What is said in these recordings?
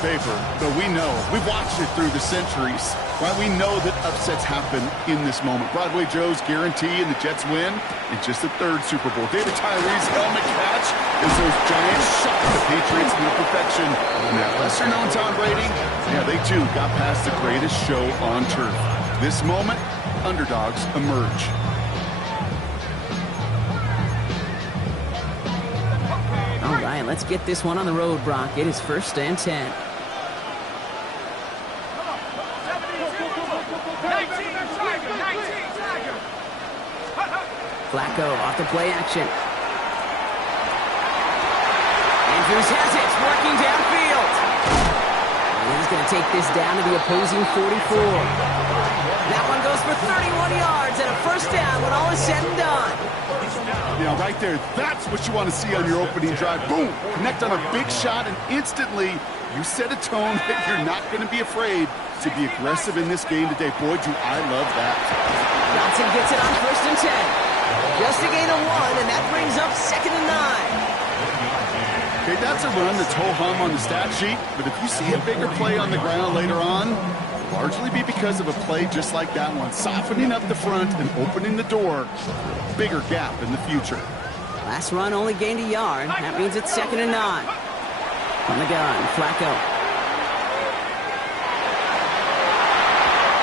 paper, but we know, we've watched it through the centuries, right? We know that upsets happen in this moment. Broadway Joe's guarantee and the Jets win in just the third Super Bowl. David Tyree's helmet catch is those Giants shocked the Patriots into perfection. And that lesser-known Tom Brady, yeah, they too got past the greatest show on turf. This moment, underdogs emerge. All right, let's get this one on the road, Brock. It is 1st and 10. Flacco off the play action. Andrews has it, working downfield. And he's going to take this down to the opposing 44. That one goes for 31 yards and a 1st down when all is said and done. You know, right there, that's what you want to see on your opening drive. Boom! Connect on a big shot, and instantly you set a tone that you're not going to be afraid to be aggressive in this game today. Boy, do I love that. Johnson gets it on 1st and 10. Just a gain of 1, and that brings up 2nd and 9. Okay, that's a run that's ho-hum on the stat sheet, but if you see a bigger play on the ground later on, largely be because of a play just like that one, softening up the front and opening the door. Bigger gap in the future. Last run only gained a yard. That means it's 2nd and 9. On the gun, Flacco.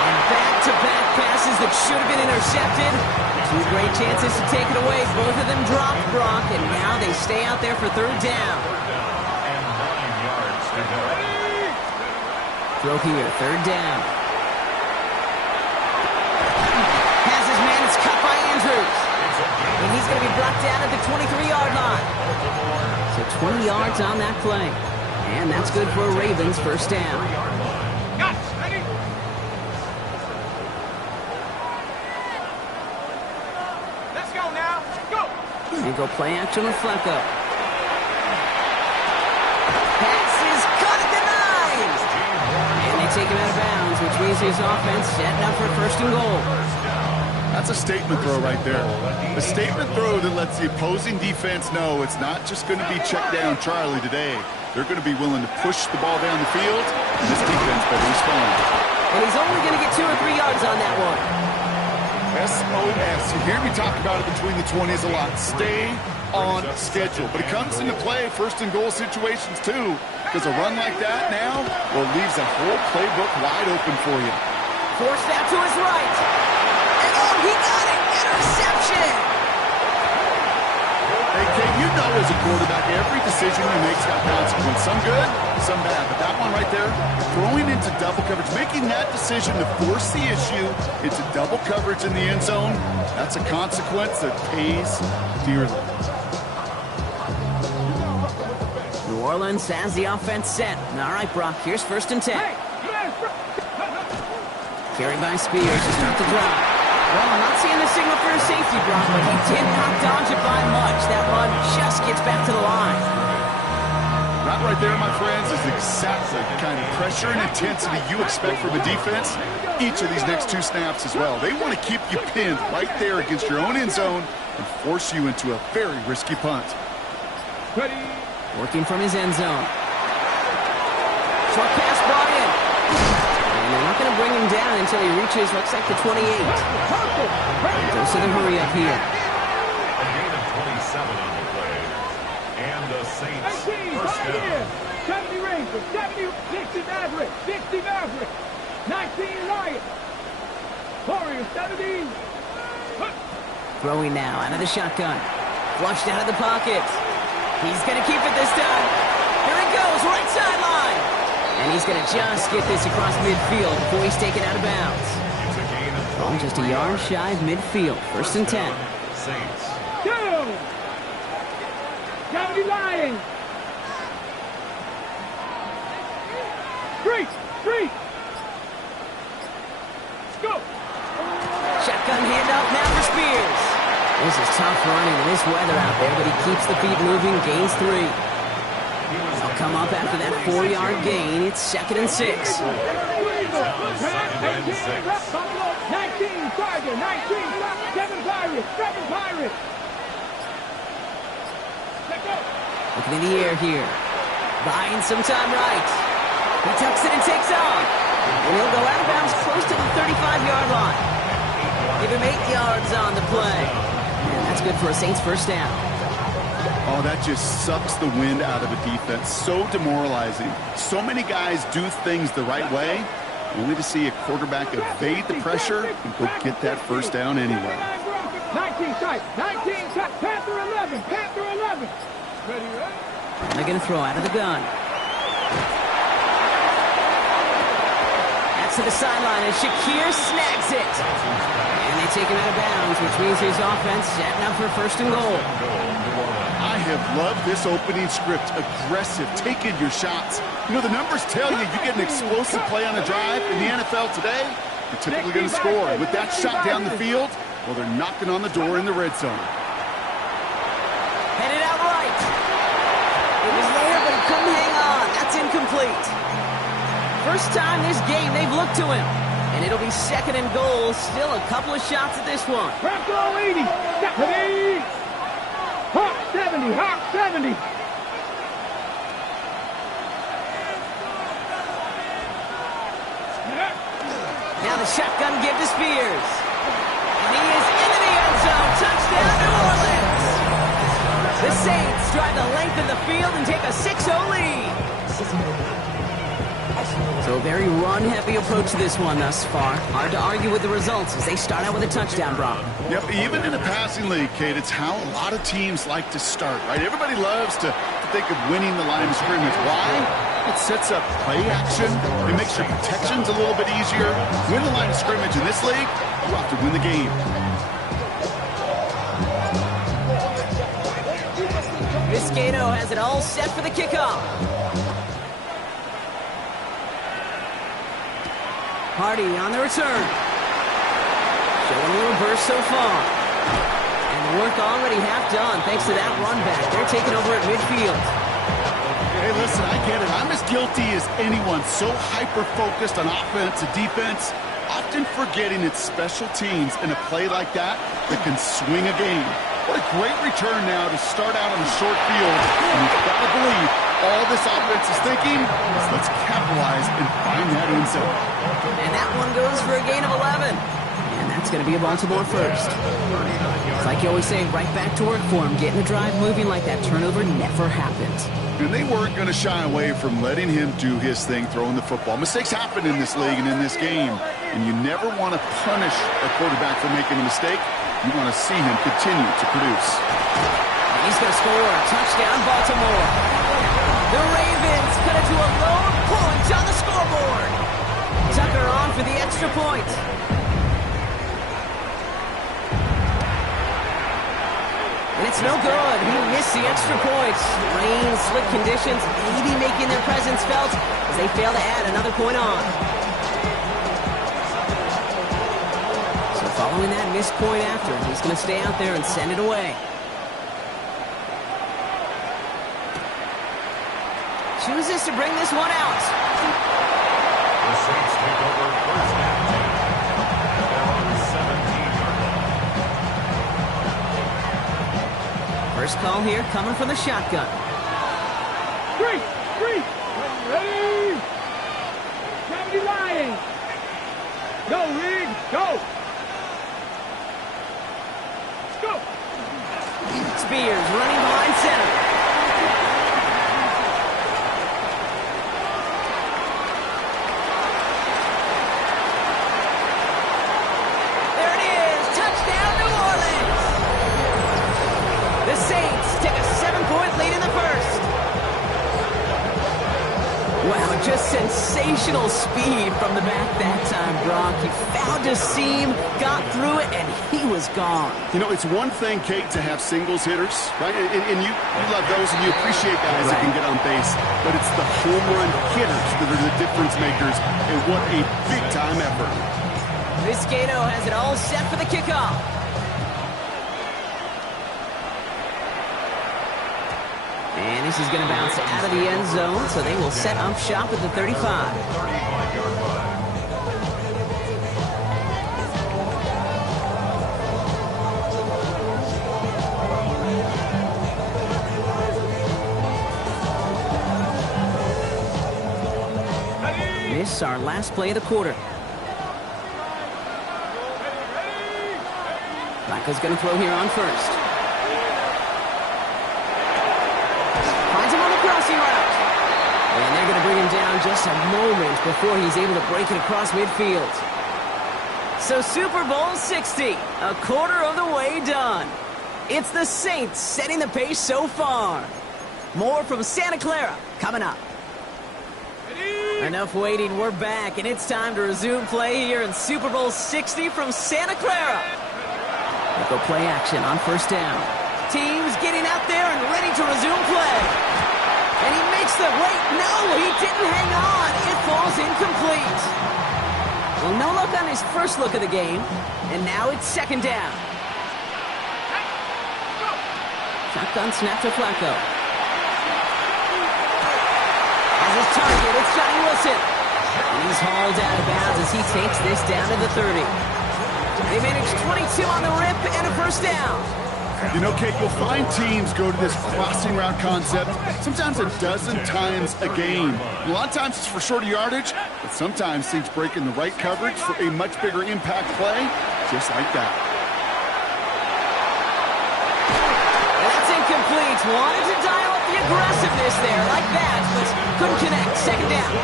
And back-to-back passes that should have been intercepted. 2 great chances to take it away. Both of them dropped, Brock, and now they stay out there for 3rd down. Throw here, 3rd down. Has his man, it's cut by Andrews. And he's going to be brought down at the 23-yard line. So 20 yards on that play. And that's good for a Ravens 1st down. Let's go now. Go. And go play action with Flacco. Take him out of bounds, which means his offense setting up for 1st and goal. That's a statement throw right there. A statement throw that lets the opposing defense know it's not just going to be check down Charlie today. They're going to be willing to push the ball down the field, and this defense better respond. And he's only going to get 2 or 3 yards on that one. SOS. You hear me talk about it between the 20s a lot. Stay on schedule. But it comes into play 1st and goal situations too. Because a run like that now, well, leaves a whole playbook wide open for you. Forced out to his right. And oh, he got it! Interception! Hey, Kate, you know as a quarterback, every decision you make's got consequence. Some good, some bad. But that one right there, throwing into double coverage, making that decision to force the issue into double coverage in the end zone, that's a consequence that pays dearly. New Orleans has the offense set. All right, Brock, here's 1st and 10. Carried by Spears to start the drive. Well, I'm not seeing the signal for a safety, Brock, but he did not dodge it by much. That run just gets back to the line. That right there, my friends, is exactly the kind of pressure and intensity you expect from a defense each of these next 2 snaps as well. They want to keep you pinned right there against your own end zone and force you into a very risky punt. Ready. Working from his end zone. Short pass brought in. And they're not going to bring him down until he reaches, looks like the 28. Goes to the hurry up here. A gain of 27 on the play. And the Saints 1st down. 70 Rangers, 70, 60 Maverick, 60 Maverick, 19 Lions, Warriors, 17. Throwing now out of the shotgun. Flushed out of the pocket. He's going to keep it this time. Here it goes, right sideline. And he's going to just get this across midfield before he's taken out of bounds. It's a gain of Oh, just a yard shy of midfield. 1st and 10. Saints. 2. 70 Lions. 3. Go. Shotgun handoff now for Spears. This is tough running in this weather out there, but he keeps the feet moving, gains 3. They'll come up after that 4-yard gain. It's 2nd and 6. 19 Tiger, 19, 7 Pirates, 7 Pirates. Let's go. Looking in the air here. Buying some time right. He tucks it and takes off. And he'll go out of bounds close to the 35-yard line. Give him 8 yards on the play. And that's good for a Saints first down. Oh, that just sucks the wind out of a defense. So demoralizing. So many guys do things the right way, only to see a quarterback evade the pressure and go get that first down anyway. 19 tight, 19 tight, Panther 11, Panther 11. Ready, ready? They're going to throw out of the gun. That's to the sideline, and Shakir snags it. And they take him out of bounds, which means his offense setting up for first and goal. I have loved this opening script. Aggressive, taking your shots. You know, the numbers tell you you get an explosive play on a drive in the NFL today, you're typically going to score. With that shot down the field, well, they're knocking on the door in the red zone. Headed out right. It was there, but he couldn't hang on. That's incomplete. First time this game they've looked to him. And it'll be second and goal. Still a couple of shots at this one. Prep goal 80. Stephanie. Hawk 70. Hawk 70. Now the shotgun give to Spears. And he is into the end zone. Touchdown, New Orleans. The Saints drive the length of the field and take a 6-0 lead. So a very run-heavy approach to this one thus far. Hard to argue with the results as they start out with a touchdown, Brock. Yep, even in a passing league, Kate, it's how a lot of teams like to start, right? Everybody loves to think of winning the line of scrimmage. Why? It sets up play action. It makes your protections a little bit easier. Win the line of scrimmage in this league, you have to win the game. Vizcaino has it all set for the kickoff. Hardy on the return. Showing a little burst so far. And the work already half done thanks to that run back. They're taking over at midfield. Hey, listen, I get it. I'm as guilty as anyone. So hyper-focused on offense and defense, often forgetting it's special teams in a play like that can swing a game. What a great return now to start out on the short field. And you've got to believe all this offense is thinking is let's capitalize and find that end zone. And that one goes for a gain of 11. And that's going to be a Baltimore first. It's like you always say, right back to work for him. Getting the drive moving like that turnover never happened. And they weren't going to shy away from letting him do his thing, throwing the football. Mistakes happen in this league and in this game. And you never want to punish a quarterback for making a mistake. You want to see him continue to produce. And he's going to score a touchdown, Baltimore. The Ravens cut it to a lone point on the scoreboard. Tucker on for the extra point. And it's no good. He missed the extra points. Rain, slick conditions, maybe making their presence felt as they fail to add another point on. So following that missed point after, he's going to stay out there and send it away. Chooses to bring this one out. The Saints take over first and 10. They're on the 17-yard line. First call here coming from the shotgun. Three. Ready. 70 Lions. Go, Reed. Go. Let's go. Spears running behind center. Wow, just sensational speed from the back that time, Brock. He found a seam, got through it, and he was gone. You know, it's one thing, Kate, to have singles hitters, right? And you love those, and you appreciate guys that can get on base. But it's the home run hitters that are the difference makers, and what a big-time effort. Vizcaino has it all set for the kickoff. And this is going to bounce out of the end zone, so they will set up shop at the 35. 35-yard line. this, our last play of the quarter. Flacco's going to throw here on first. Finds him on the crossing route. And they're going to bring him down just a moment before he's able to break it across midfield. So Super Bowl 60, a quarter of the way done. It's the Saints setting the pace so far. More from Santa Clara coming up. Enough waiting, we're back, and it's time to resume play here in Super Bowl 60 from Santa Clara. We'll go play action on first down. Teams getting out there and ready to resume play. And he makes the wait. No, he didn't hang on. It falls incomplete. Well, no look on his first look of the game, and now it's second down. Shotgun snap to Flacco. As his target, it's Johnny Wilson. And he's hauled out of bounds as he takes this down to the 30. They managed 22 on the rip and a first down. You know, Kate, you'll find teams go to this crossing route concept sometimes a dozen times a game. A lot of times it's for shorter yardage, but sometimes teams break in the right coverage for a much bigger impact play, just like that. And that's incomplete. Wanted to dial up the aggressiveness there like that, but couldn't connect. Second down.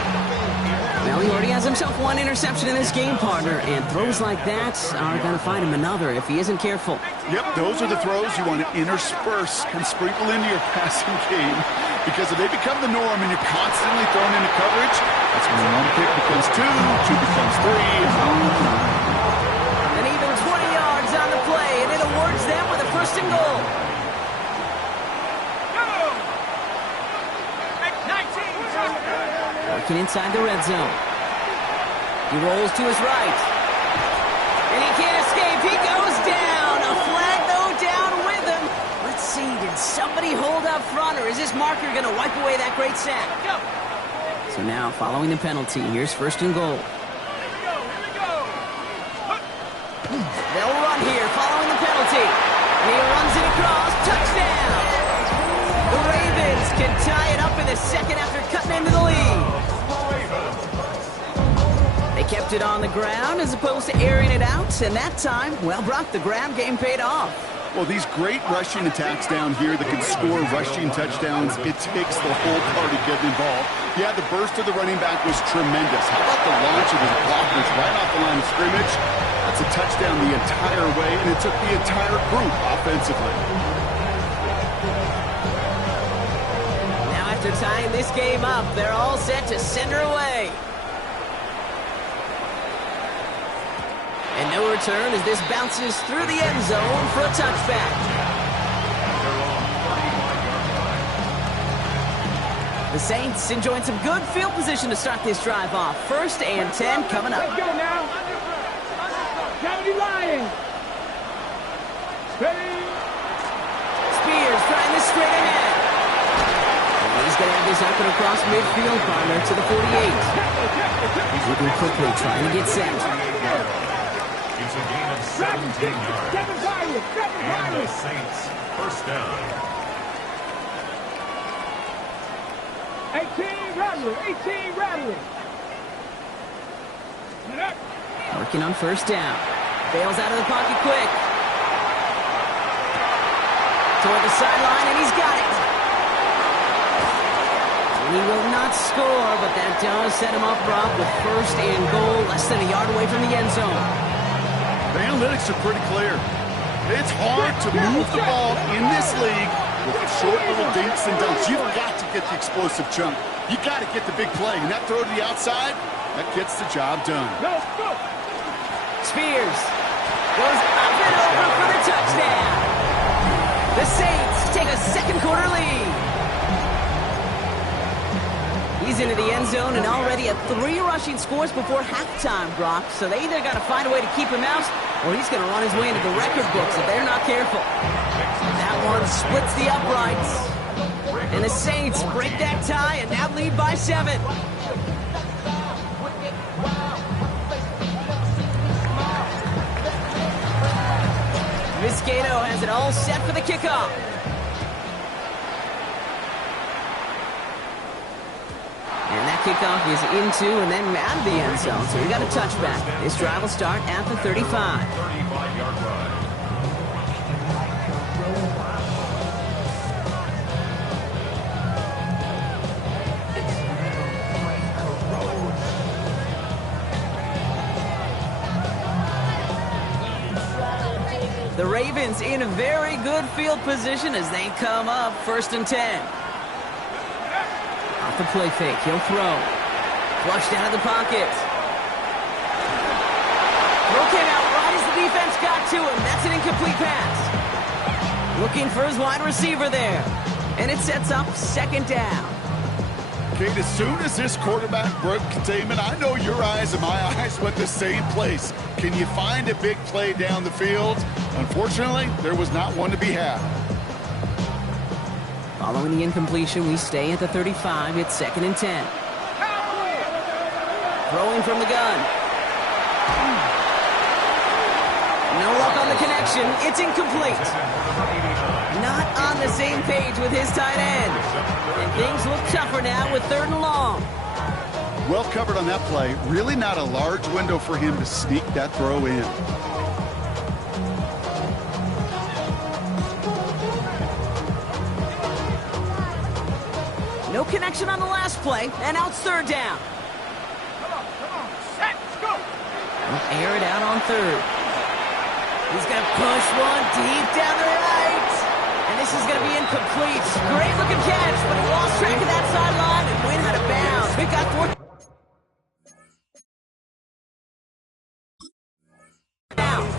Well, he already has himself one interception in this game, partner, and throws like that are going to find him another if he isn't careful. Yep, those are the throws you want to intersperse and sprinkle into your passing game, because if they become the norm and you're constantly thrown into coverage, that's when one pick becomes two becomes three. And even 20 yards on the play, and it awards them with a first and goal. Working inside the red zone. He rolls to his right. And he can't escape. He goes down. A flag, though, down with him. Let's see, did somebody hold up front, or is this marker going to wipe away that great sack? So now, following the penalty, here's first and goal. They'll run here following the penalty. And he runs it across. Touchdown! The Ravens can tie it up in the second after cutting into the lead. They kept it on the ground as opposed to airing it out, and that time, well, Brock, the ground game paid off. Well, these great rushing attacks down here that can score rushing touchdowns, it takes the whole party getting involved. Yeah, the burst of the running back was tremendous. How about the launch of his blockers right off the line of scrimmage? That's a touchdown the entire way, and it took the entire group offensively. Now after tying this game up, they're all set to send her away. And no return as this bounces through the end zone for a touchback. The Saints enjoying some good field position to start this drive off. First and 10 coming up. Let's go now. County Lions. Steady. Spears trying this straight ahead. And he's going to have this up and across midfield, partner, to the 48. He's looking quickly, trying to get set. It's a gain of 17 yards. And the Saints first down. 18 Rattler. Working on first down. Bails out of the pocket quick. Toward the sideline, and he's got it. And he will not score, but that does set him up, Rob, with first and goal, less than a yard away from the end zone. The analytics are pretty clear. It's hard to move the ball in this league with short little dinks and dunks. You've got to get the explosive chunk. You got to get the big play. And that throw to the outside, that gets the job done. Spears goes up and over for the touchdown. The Saints take a second quarter lead. He's into the end zone and already at 3 rushing scores before halftime, Brock. So they either got to find a way to keep him out, or he's going to run his way into the record books if they're not careful. That one splits the uprights. And the Saints break that tie and now lead by 7. Vizcaino has it all set for the kickoff. And that kick kickoff is into and then out of the end zone, so we got a touchback. This drive will start at the 35. 35-yard line. The Ravens in a very good field position as they come up 1st and 10. Off the play fake, he'll throw. Flushed out of the pocket. Throw came out right as the defense got to him. That's an incomplete pass. Looking for his wide receiver there. And it sets up 2nd down. Kate, as soon as this quarterback broke containment, I know your eyes and my eyes went the same place. Can you find a big play down the field? Unfortunately, there was not one to be had. Following the incompletion, we stay at the 35. It's 2nd and 10. Throwing from the gun. No luck on the connection. It's incomplete. Not on the same page with his tight end. And things look tougher now with 3rd and long. Well covered on that play. Really not a large window for him to sneak that throw in. No connection on the last play, and now it's 3rd down. Come on, set, let's go. We'll air it out on 3rd. He's going to push one deep down the right. And this is going to be incomplete. Great looking catch, but he lost track of that sideline and went out of bounds. We got 4th down.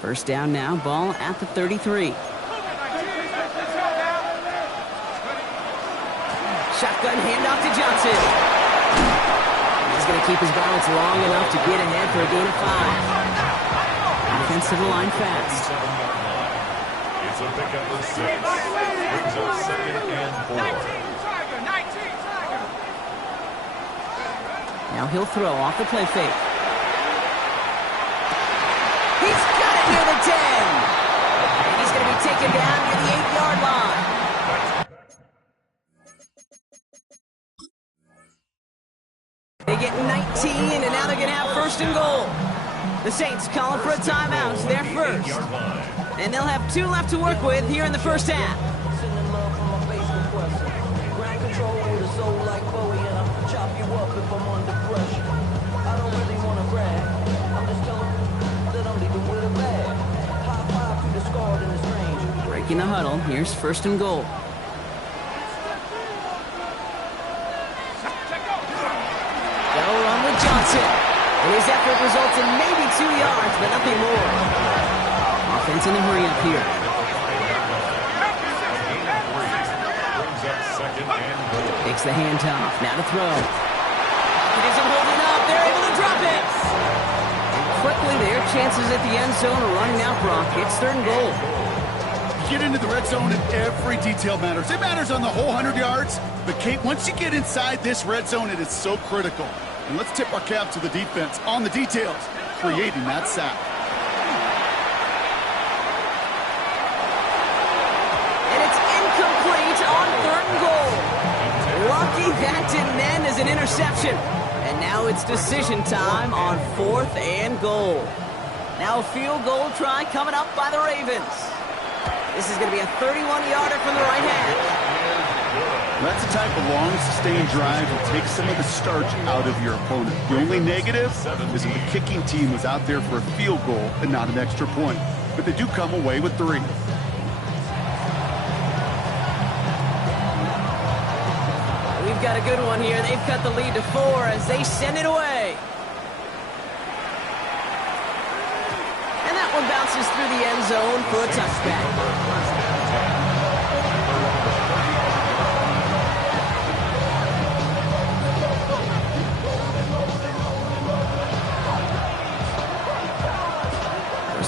First down now, ball at the 33. Shotgun handoff to Johnson. He's going to keep his balance long enough to get ahead for a gain of 5. Offensive line fast. It's a pickup of 6. Brings up 2nd and 4. Now he'll throw off the play fake. He's got it near the 10. And he's going to be taken down near the 8-yard line. They get 19, and now they're going to have 1st and goal. The Saints calling for a timeout. It's their first. And they'll have 2 left to work with here in the first half. Sending love from a bass compressor. Ground control with a soul like Bowie, and I'll chop you up if I'm under pressure. I don't really want to brag. I'm just telling you that I'm leaving with a bag. High five to the scarred and the strange. Breaking the huddle. Here's 1st and goal. They'll run with Johnson. And his effort results in maybe 2 yards, but nothing more. Offense in a hurry up here. Takes the handoff. Now to throw. It isn't holding up. They're able to drop it. And quickly, their chances at the end zone are running out, Brock. It's 3rd and goal. Get into the red zone and every detail matters. It matters on the whole 100 yards. But, Kate, once you get inside this red zone, it is so critical. And let's tip our cap to the defense on the details, creating that sack. And it's incomplete on 3rd and goal. Lucky that didn't end as an interception. And now it's decision time on 4th and goal. Now a field goal try coming up by the Ravens. This is going to be a 31-yarder from the right hand. That's the type of long, sustained drive that takes some of the starch out of your opponent. The only negative is that the kicking team was out there for a field goal and not an extra point. But they do come away with 3. We've got a good one here. They've cut the lead to 4 as they send it away. And that one bounces through the end zone for a touchback.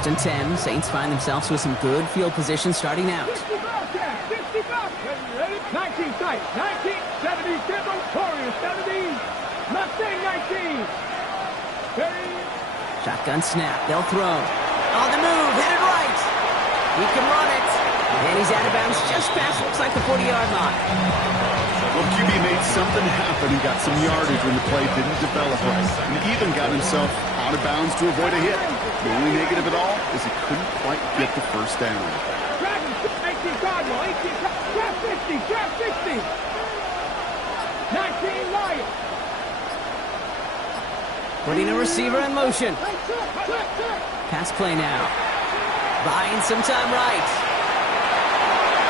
First and 10. Saints find themselves with some good field position starting out. 60 Bobcats, 60 Bobcats. Ready? 19 tight, 19, 70, Timber, Warriors, 70, Mustang 19. Ready? Shotgun snap. They'll throw. On the move. Headed right. He can run it. And he's out of bounds just past, looks like the 40-yard line. Well, QB made something happen and got some yardage when the play didn't develop right. And even got himself out of bounds to avoid a hit. The only negative at all is he couldn't quite get the first down. Dragons, 18 Cardinal, 18, trap 60, trap 60. 19 Lions. Putting a receiver in motion. Pass play now. Buying some time right.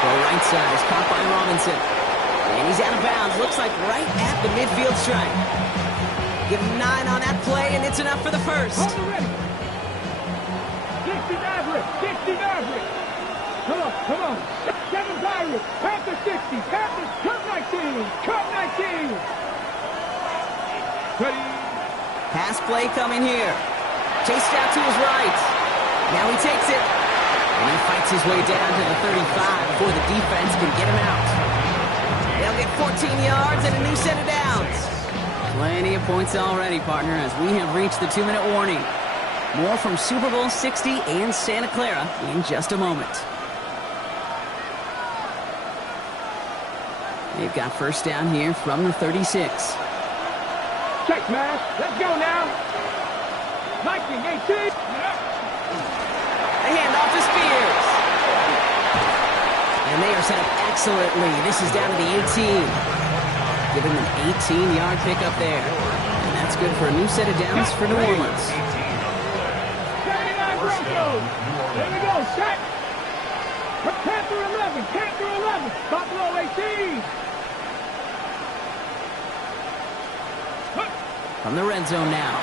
Go right side is caught by Robinson. And he's out of bounds. Looks like right at the midfield stripe. Give him 9 on that play, and it's enough for the first. Hold it ready. 60 Maverick, 60 Maverick. Come on, come on. 7 Pirates, Panther 60, Panthers, cut 19, cut 19. Ready? Pass play coming here. Chased out to his right. Now he takes it. And he fights his way down to the 35 before the defense can get him out. They'll get 14 yards and a new set of downs. Plenty of points already, partner, as we have reached the 2-minute warning. More from Super Bowl 60 and Santa Clara in just a moment. They've got first down here from the 36. Check, man. Let's go now. 19, 18. A handoff to Spears. And they are set up excellently. This is down to the 18. Giving them an 18-yard pickup there. And that's good for a new set of downs for New Orleans. 79 Broncos. There we go. Set. Panther 11. Panther 11. Buffalo 18. From the red zone now.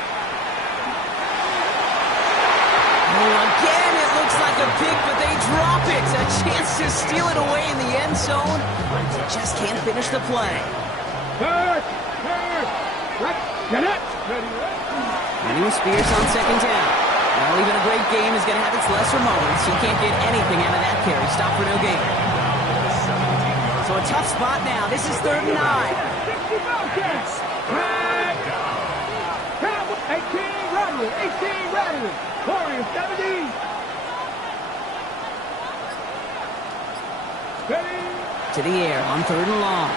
Oh, again, it looks like a pick, but they drop it. A chance to steal it away in the end zone. Just can't finish the play. Third. Right. Get it. Ready. Running with Spears on second down. Well, even a great game is going to have its lesser moments. You can't get anything out of that carry. Stop for no gain. So a tough spot now. This is 3rd and 9. 60 Bobcats. 18 Rattler. 18 Rattler. Warriors 70. Ready. To the air on 3rd and long.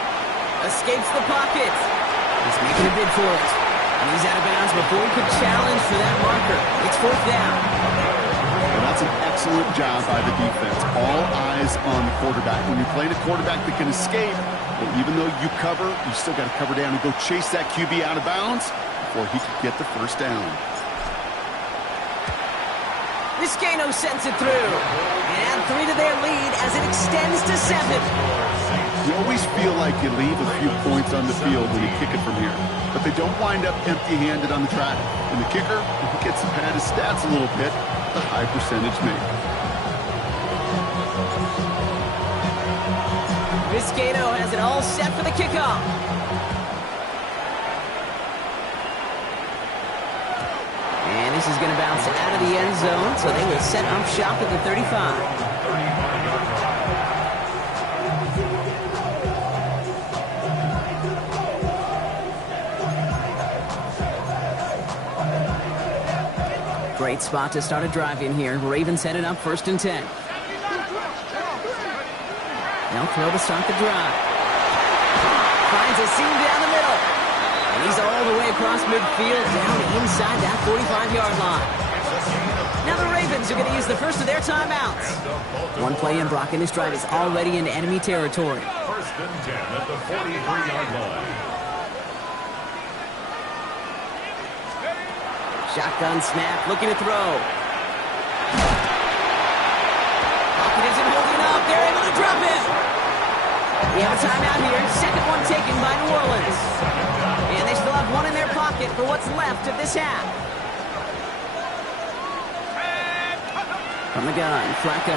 Escapes the pocket. He's making a bid for it. And he's out of bounds before he could challenge for that marker. It's 4th down. Well, that's an excellent job by the defense. All eyes on the quarterback. When you're playing a quarterback that can escape, well, even though you cover, you still got to cover down and go chase that QB out of bounds before he could get the first down. Vizcaino sends it through. And 3 to their lead as it extends to 7. You always feel like you leave a few points on the field when you kick it from here. But they don't wind up empty-handed on the track. And the kicker gets to pad his stats a little bit, the high percentage make. Vizcaino has it all set for the kickoff. And this is going to bounce out of the end zone, so they will set up shop at the 35. Great spot to start a drive in here. Ravens headed up 1st and 10. They'll throw to start the drive. Finds a seam down the middle. And he's all the way across midfield down inside that 45-yard line. Now the Ravens are going to use the first of their timeouts. One play in, Brock, and this drive is already into enemy territory. 1st and 10 at the 43-yard line. Shotgun snap, looking to throw. Pocket isn't holding up. They're able to drop it. We have a timeout here. Second one taken by New Orleans. And they still have one in their pocket for what's left of this half. From the gun, Flacco.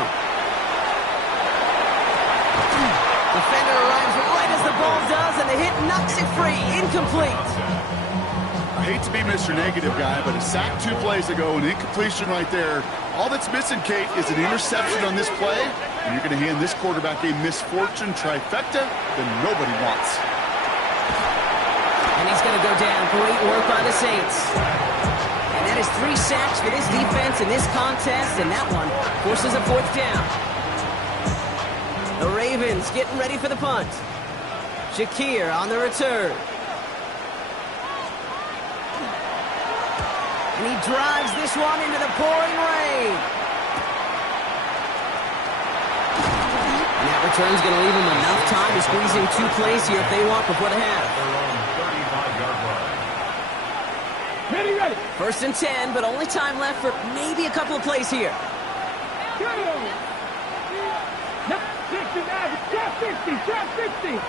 Defender arrives right as the ball does, and the hit knocks it free. Incomplete. hate to be Mr. Negative guy, but a sack 2 plays ago, an incompletion right there. All that's missing, Kate, is an interception on this play, and you're going to hand this quarterback a misfortune trifecta that nobody wants. And he's going to go down. Great work by the Saints. And that is 3 sacks for this defense in this contest, and that one forces a 4th down. The Ravens getting ready for the punt. Shakir on the return. And he drives this one into the pouring rain. And that return's going to leave him enough time to squeeze in 2 plays here if they want before the half. Ready, ready. 1st and 10, but only time left for maybe a couple of plays here. Go. Now, 60, trap 60, trap 60.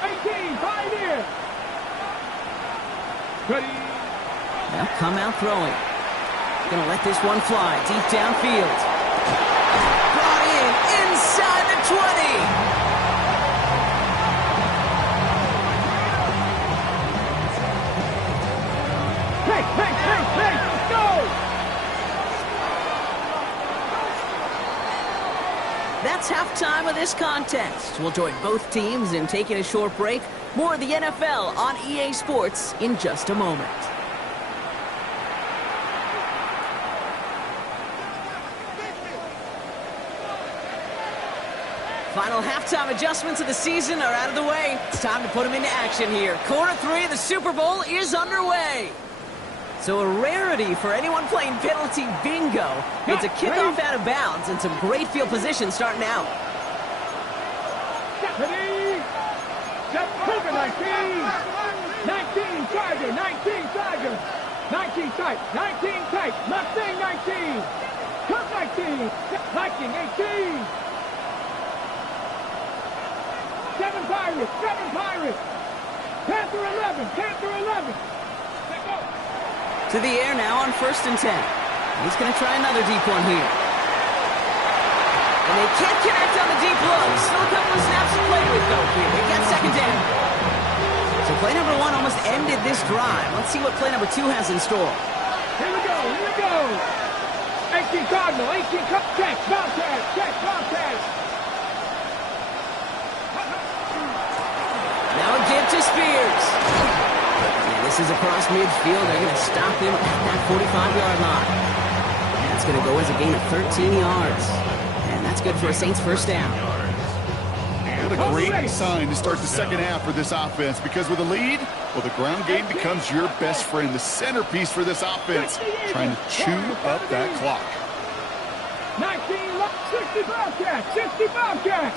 18, 5 here. Ready. They'll come out throwing. Gonna let this one fly deep downfield. Brought in inside the 20. Hey, go! That's halftime of this contest. We'll join both teams in taking a short break. More of the NFL on EA Sports in just a moment. Final halftime adjustments of the season are out of the way. It's time to put them into action here. Quarter 3 of the Super Bowl is underway. So a rarity for anyone playing penalty bingo. It's a kickoff out of bounds and some great field position starting out. Ready. Just Cougar 19. 19 Charger, 19 Charger. 19 tight, 19 tight. Mustang 19. Cup 19. Viking 18. 7 Pirates, 7 Pirates. Panther 11, Panther 11. Let's go. To the air now on 1st and 10. He's going to try another deep one here. And they can't connect on the deep low. Still a couple of snaps to play with, though, here. They got 2nd down. So play number 1 almost ended this drive. Let's see what play number 2 has in store. Here we go, here we go. 18 Cardinal, 18 Cup, check, Bobcat, check, Bobcat. Now a give to Spears. And this is across midfield. They're going to stop him at that 45-yard line. That's going to go as a gain of 13 yards. And that's good for a Saints 1st down. What a great sign to start the 2nd half for this offense, because with a lead, well, the ground game becomes your best friend, the centerpiece for this offense, trying to chew up that clock. 19, 60 Bobcat, 60 Bobcat.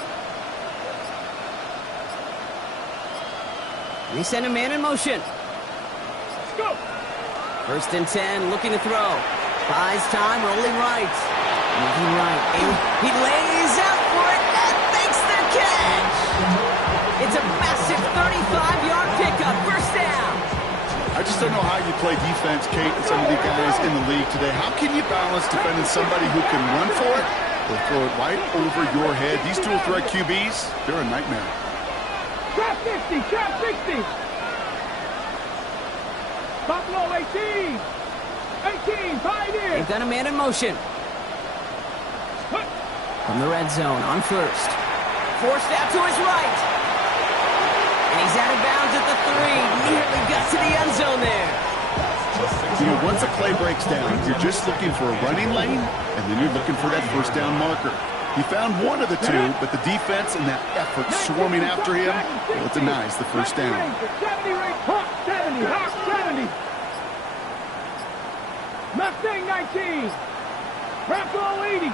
And he sent a man in motion. Let's go. 1st and 10, looking to throw. Buys time, rolling right. Moving right. And he lays out for it and makes the catch. It's a massive 35-yard pickup. 1st down. I just don't know how you play defense, Kate, and some of the guys in the league today. How can you balance defending somebody who can run for it or throw it right over your head? These dual threat QBs, they're a nightmare. Trap 60, trap 60. Buffalo 18. 18, 5 in. They've got a man in motion. From the red zone on 1st. Forced out to his right. And he's out of bounds at the 3. Nearly got to the end zone there. You know, once a play breaks down, you're just looking for a running lane, and then you're looking for that 1st down marker. He found one of the 2, but the defense and that effort swarming after him, well, it denies the 1st down. 70 right, Hawk 70, Hawk 70. Mustang 19. Bronco 80.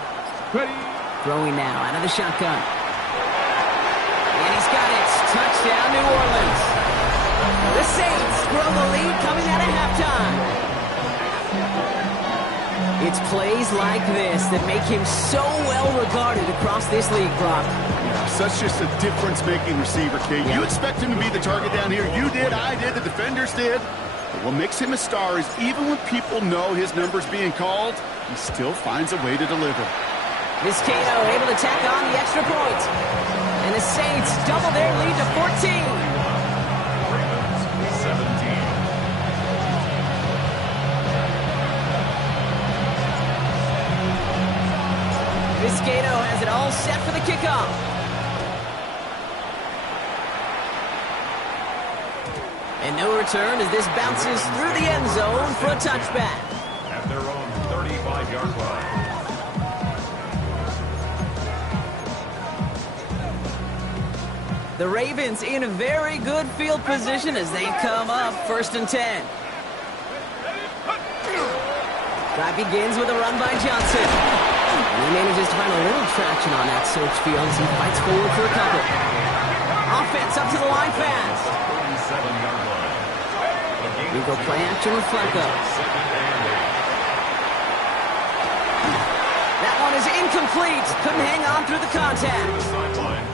Ready. Throwing now out of the shotgun. And he's got it. Touchdown, New Orleans. The Saints grow the lead coming out of halftime. It's plays like this that make him so well regarded across this league, Brock. Yeah, such just a difference-making receiver, Kate. Yeah. You expect him to be the target down here. You did, I did, the defenders did. But what makes him a star is even when people know his number's being called, he still finds a way to deliver. Vizcaino able to tack on the extra point. And the Saints double their lead to 14. 17. Vizcaino has it all set for the kickoff. And no return as this bounces through the end zone for a touchback. At their own 35-yard line. The Ravens in a very good field position as they come up 1st and 10. Drive begins with a run by Johnson. And he manages to find a little traction on that search field as he fights forward for a couple. Offense up to the line fast. 37-yard line. We go play action with Flacco. That one is incomplete. Couldn't hang on through the contact.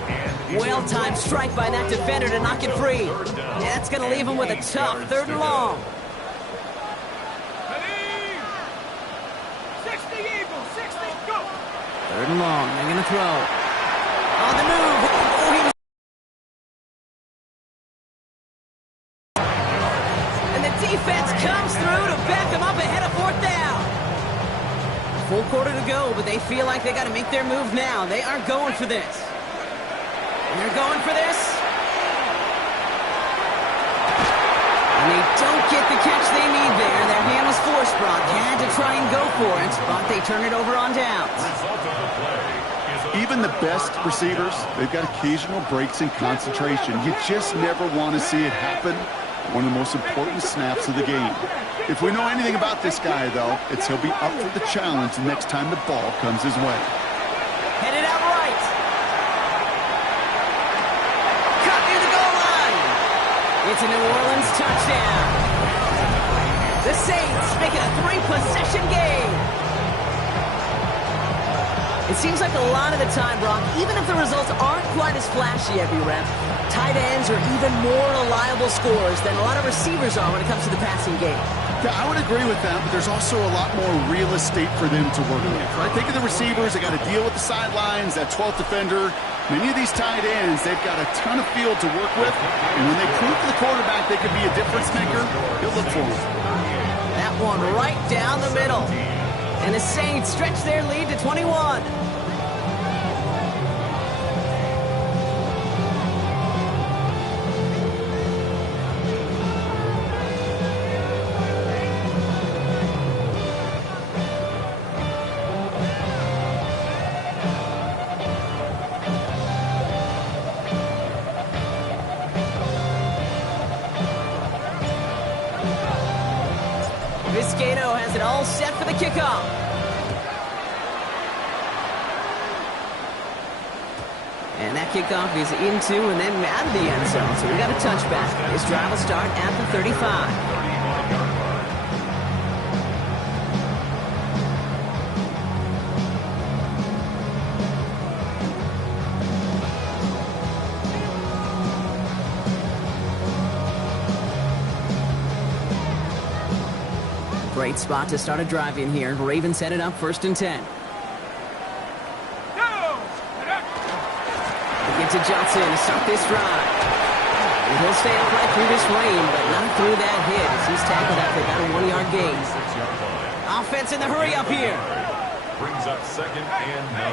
Well-timed strike by that defender to knock it free. That's going to leave him with a tough 3rd and long. 60 Eagles, 60, go! 3rd and long. They're going to throw. On the move. Oh, he was... And the defense comes through to back him up ahead of 4th down. Full quarter to go, but they feel like they got to make their move now. They are going for this. And they're going for this. And they don't get the catch they need there. Their hand was forced, Brock. Had to try and go for it, but they turn it over on downs. Even the best receivers, they've got occasional breaks in concentration. You just never want to see it happen. One of the most important snaps of the game. If we know anything about this guy, though, it's he'll be up for the challenge the next time the ball comes his way. Headed out right. Cut near the goal line. It's a New Orleans touchdown. The Saints make it a 3-possession game. It seems like a lot of the time, Brock, even if the results aren't quite as flashy every rep, tight ends are even more reliable scorers than a lot of receivers are when it comes to the passing game. Yeah, I would agree with that, but there's also a lot more real estate for them to work with. Right? Think of the receivers. They got to deal with the sidelines, that 12th defender. Many of these tight ends, they've got a ton of field to work with, and when they prove to the quarterback they can be a difference maker, he'll look for them. That one right down the middle. And the Saints stretch their lead to 21. Vizcaino has it all set for the kickoff. And that kickoff is into and then out of the end zone. So we got a touchback. This drive will start at the 35. Great spot to start a drive in here. Ravens set it up 1st and 10. Get to Johnson to start this drive. And he'll stay upright through this rain, but not through that hit as he's tackled after about a 1-yard gain. Offense in the hurry up here. Brings up 2nd and 9.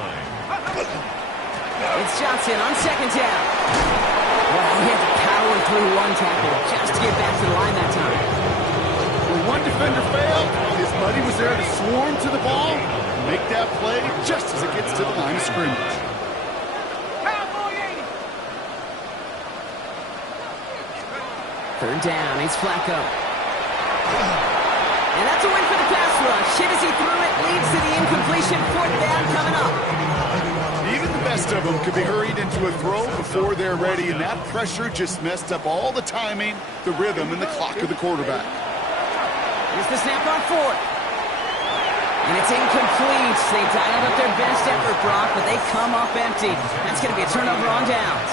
It's Johnson on 2nd down. Well, he had to power through one tackle just to get back to the line that time. When one defender failed, his buddy was there to swarm to the ball and make that play just as it gets to the line of scrimmage. Third down, it's Flacco. And that's a win for the pass rush. Hit as he threw it, leads to the incompletion. 4th down coming up. Even the best of them could be hurried into a throw before they're ready, and that pressure just messed up all the timing, the rhythm, and the clock of the quarterback. Here's the snap on 4th. And it's incomplete. They dialed up their best effort, Brock, but they come up empty. That's going to be a turnover on downs.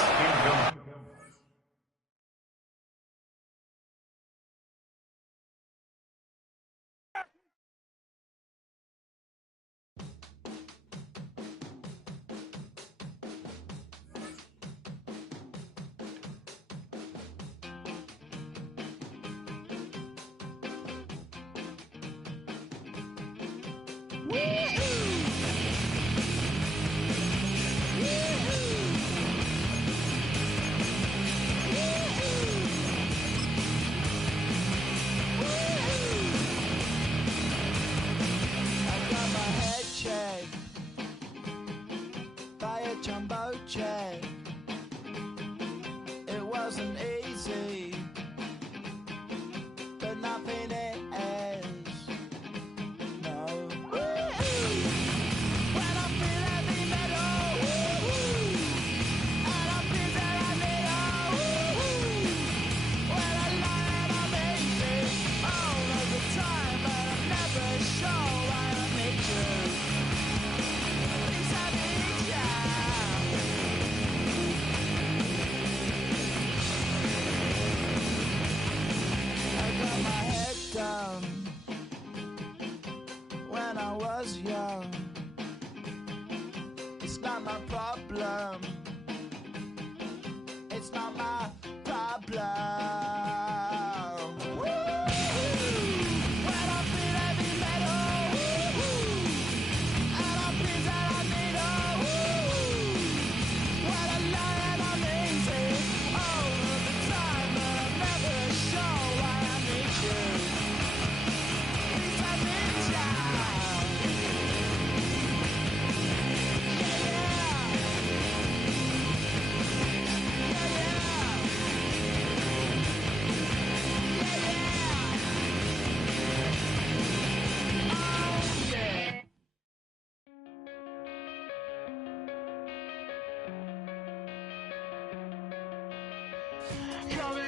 rainbow check. It wasn't easy, but nothing is. No. When I feel heavy metal, and I feel that I need when I lie and I'm easy all of the time, but I'm never sure why I need you. Please I need you. I got my head down when I was young. It's not my problem. It's not my problem. When I feel heavy metal, and I feel that I need when I lie and I'm easy all of the time, but I'm never sure why I need you. Please I need you. Come